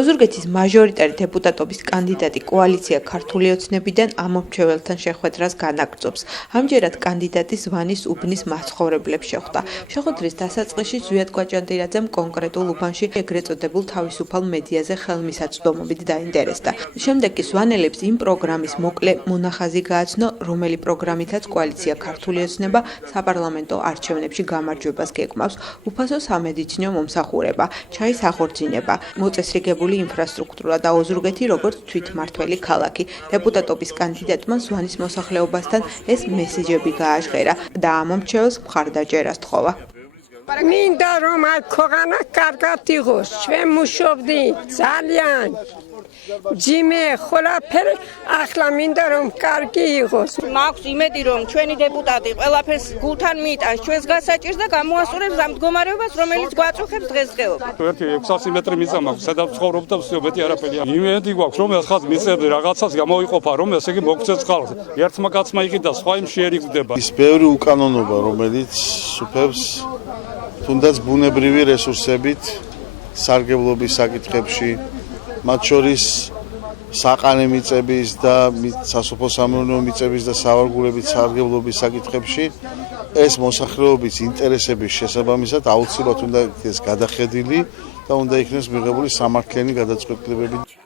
ოზურგეთის მაჟორიტარი დეპუტატობის კანდიდატი კოალიცია ქართული ოცნებიდან ამომრჩეველთან შეხვედრას განაგრძობს. ამჯერად კანდიდატი ზვანის უბნის მაცხოვრებლებს შეხვდა. შეხვედრის დასაწყისში ზვიად კვაჭანდირაძემ კონკრეტულ უბანში ეგრეთ წოდებულ თავისუფალ მედიაზე ხელმისაწვდომობით დაინტერესდა. შემდეგ კი ზვანელებს იმ პროგრამის მოკლე მონახაზი გააცნო, რომელი პროგრამითაც კოალიცია ქართული ოცნება საპარლამენტო არჩევნებში გამარჯვებას გეკმავს, უფასო სამედიცინო მომსახურება, ჩაის ახორციელება, მოწესრიგებული ინფრასტრუქტურა და ოზურგეთი როგორც თვითმმართველი ქალაქი. დეპუტატობის კანდიდატმა ზვანის მოსახლეობასთან ეს მესიჯები გააჟღერა და ამომრჩეველს მხარდაჭერა სთხოვა. მინდა რომ აქ ქვეყანა კარგად იყოს, ჩვენ მუშობდი ძალიან ჯიმე ყველაფერი ახლა მინდა რომ კარგი იყოს. მაქვს იმედი რომ ჩვენი დეპუტატი ყველაფერს გულთან მიიტანს ჩვენს გასაჭირს და გამოასწორებს ამ მდგომარეობას, რომელიც გვაწუხებს დღესდღეობით. ერთი 600 მეტრი მიწა მაქვს, სადაც ცხოვრობ და всё მეტი არაფერია. იმედი გვაქვს რომ ახლა მიწები რაღაცას გამოიყოფა, რომ ესე იგი მოგცეს ხალხს. ერთმა კაცმა იყიდა, სხვა იმ შეერიგდება. ის ბევრი უკანონობა, რომელიც სუფევს თუნდაც ბუნებრივი რესურსებით სარგებლობის საკითხებში, მათ შორის საყანე მიწების და სასოფლო სამეურნეო მიწების და სავარგულებით სარგებლობის საკითხებში ეს მოსახლეობის ინტერესების შესაბამისად აუცილებლად უნდა იქნეს გადახედილი და უნდა იქნეს მიღებული სამართლიანი გადაწყვეტილებები.